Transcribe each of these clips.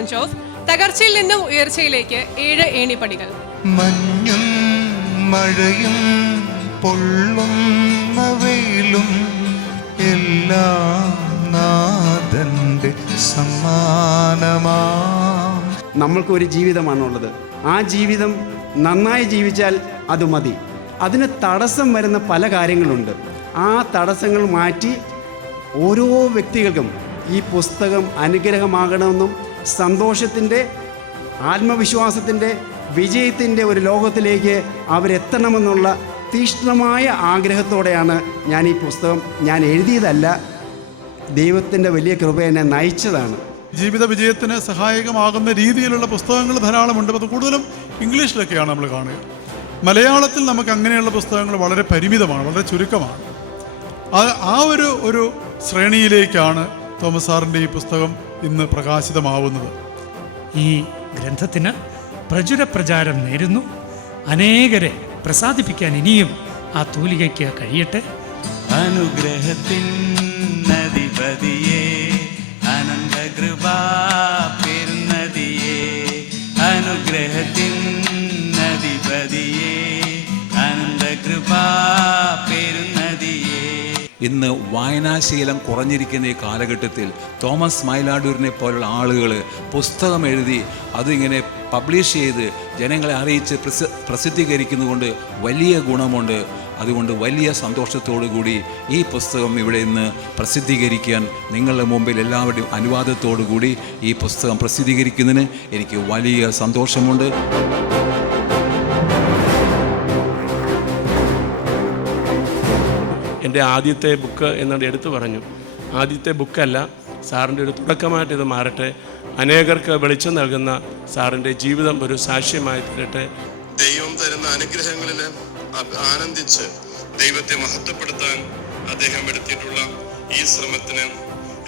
Launch house. തകർച്ചയിൽ നിന്നും ഉയർച്ചയിലേക്ക് 7 ഏണിപ്പടികൾ. മഞ്ഞും മഴയും പൊള്ളുന്ന വെയിലും എല്ലാം നാഥന്റെ സമ്മാനമാ. നമ്മൾക്കൊരു ജീവിതമാണുള്ളത്. ആ ജീവിതം നന്നായി ജീവിച്ചാൽ അത് മതി. അതിന് തടസ്സം വരുന്ന പല കാര്യങ്ങളുണ്ട്. ആ തടസ്സങ്ങൾ മാറ്റി ഓരോ വ്യക്തികൾക്കും ഈ പുസ്തകം അനുഗ്രഹമാകണമെന്നും സന്തോഷത്തിൻ്റെ, ആത്മവിശ്വാസത്തിൻ്റെ, വിജയത്തിൻ്റെ ഒരു ലോകത്തിലേക്ക് അവരെത്തണമെന്നുള്ള തീക്ഷ്ണമായ ആഗ്രഹത്തോടെയാണ് ഞാൻ ഈ പുസ്തകം എഴുതിയതല്ല, ദൈവത്തിൻ്റെ വലിയ കൃപ എന്നെ നയിച്ചതാണ്. ജീവിത വിജയത്തിന് സഹായകമാകുന്ന രീതിയിലുള്ള പുസ്തകങ്ങൾ ധാരാളമുണ്ട്. അത് കൂടുതലും ഇംഗ്ലീഷിലൊക്കെയാണ് നമ്മൾ കാണുക. മലയാളത്തിൽ നമുക്ക് അങ്ങനെയുള്ള പുസ്തകങ്ങൾ വളരെ പരിമിതമാണ്, വളരെ ചുരുക്കമാണ്. ആ ഒരു ശ്രേണിയിലേക്കാണ് തോമസ് സാറിൻ്റെ ഈ പുസ്തകം ഇന്ന് പ്രകാശിതമാവുന്നത്. ഈ ഗ്രന്ഥത്തിന് പ്രചുര പ്രചാരം നേരുന്നു. അനേകരെ പ്രസാദിപ്പിക്കാൻ ഇനിയും ആ തൂലികയ്ക്ക് കഴിയട്ടെ. അനുഗ്രഹത്തിൻ നദിപതിയേ, അനന്തകൃപാ പെരുന്നതിയേ, അനുഗ്രഹത്തിൻ നദിപതിയേ, അനന്തകൃപാ പെരുന്നതിയേ. ഇന്ന് വായനാശീലം കുറഞ്ഞിരിക്കുന്ന ഈ കാലഘട്ടത്തിൽ തോമസ് മൈലാടൂരിനെ പോലുള്ള ആളുകൾ പുസ്തകം എഴുതി അതിങ്ങനെ പബ്ലിഷ് ചെയ്ത് ജനങ്ങളെ അറിയിച്ച് പ്രസിദ്ധീകരിക്കുന്നതുകൊണ്ട് വലിയ ഗുണമുണ്ട്. അതുകൊണ്ട് വലിയ സന്തോഷത്തോടു കൂടി ഈ പുസ്തകം ഇവിടെ ഇന്ന് പ്രസിദ്ധീകരിക്കാൻ നിങ്ങളുടെ മുമ്പിൽ എല്ലാവരുടെയും അനുവാദത്തോടു കൂടി ഈ പുസ്തകം പ്രസിദ്ധീകരിക്കുന്നതിന് എനിക്ക് വലിയ സന്തോഷമുണ്ട്. എൻ്റെ ആദ്യത്തെ ബുക്ക് എന്നത് എടുത്തു പറഞ്ഞു. ആദ്യത്തെ ബുക്കല്ല, സാറിൻ്റെ ഒരു തുടക്കമായിട്ട് ഇത് മാറട്ടെ. അനേകർക്ക് വെളിച്ചം നൽകുന്ന സാറിൻ്റെ ജീവിതം ഒരു സാക്ഷ്യമായി തീരട്ടെ. ദൈവം തരുന്ന അനുഗ്രഹങ്ങളിൽ ആനന്ദിച്ച് ദൈവത്തെ മഹത്വപ്പെടുത്താൻ അദ്ദേഹം എടുത്തിട്ടുള്ള ഈ ശ്രമത്തിന്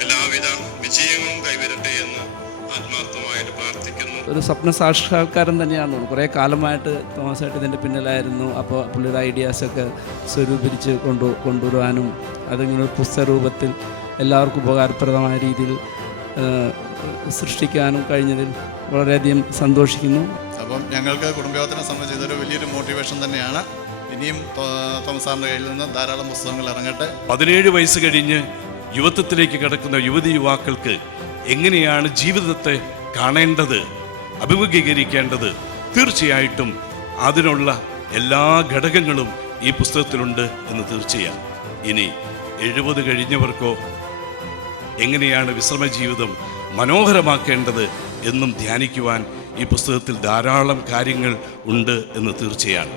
എല്ലാവിധ വിജയങ്ങളും കൈവരട്ടെ എന്ന് ആത്മാർത്ഥമായിട്ട് പ്രാർത്ഥിക്കുന്നു. ഒരു സ്വപ്ന സാക്ഷാത്കാരം തന്നെയാണ്. കുറേ കാലമായിട്ട് തോമസായിട്ട് ഇതിൻ്റെ പിന്നിലായിരുന്നു. അപ്പോൾ പുള്ളിയുടെ ഐഡിയാസൊക്കെ സ്വരൂപിച്ച് കൊണ്ടുവരാനും അതിങ്ങനെ പുസ്തക രൂപത്തിൽ എല്ലാവർക്കും ഉപകാരപ്രദമായ രീതിയിൽ സൃഷ്ടിക്കാനും കഴിഞ്ഞതിൽ വളരെയധികം സന്തോഷിക്കുന്നു. അപ്പം ഞങ്ങൾക്ക് കുടുംബയോഗത്തിനെ സംബന്ധിച്ച് ഇതൊരു വലിയൊരു മോട്ടിവേഷൻ തന്നെയാണ്. ഇനിയും തോമസ് സാറിൻ്റെ കയ്യിൽ നിന്ന് ധാരാളം പുസ്തകങ്ങൾ ഇറങ്ങട്ടെ. 17 വയസ്സ് കഴിഞ്ഞ് യുവത്വത്തിലേക്ക് കടക്കുന്ന യുവതി യുവാക്കൾക്ക് എങ്ങനെയാണ് ജീവിതത്തെ കാണേണ്ടത്, അഭിമുഖീകരിക്കേണ്ടത്, തീർച്ചയായിട്ടും അതിനുള്ള എല്ലാ ഘടകങ്ങളും ഈ പുസ്തകത്തിലുണ്ട് എന്ന് തീർച്ചയാണ്. ഇനി 70 കഴിഞ്ഞവർക്കോ എങ്ങനെയാണ് വിശ്രമജീവിതം മനോഹരമാക്കേണ്ടത് എന്നും ധ്യാനിക്കുവാൻ ഈ പുസ്തകത്തിൽ ധാരാളം കാര്യങ്ങൾ ഉണ്ട് എന്ന് തീർച്ചയാണ്.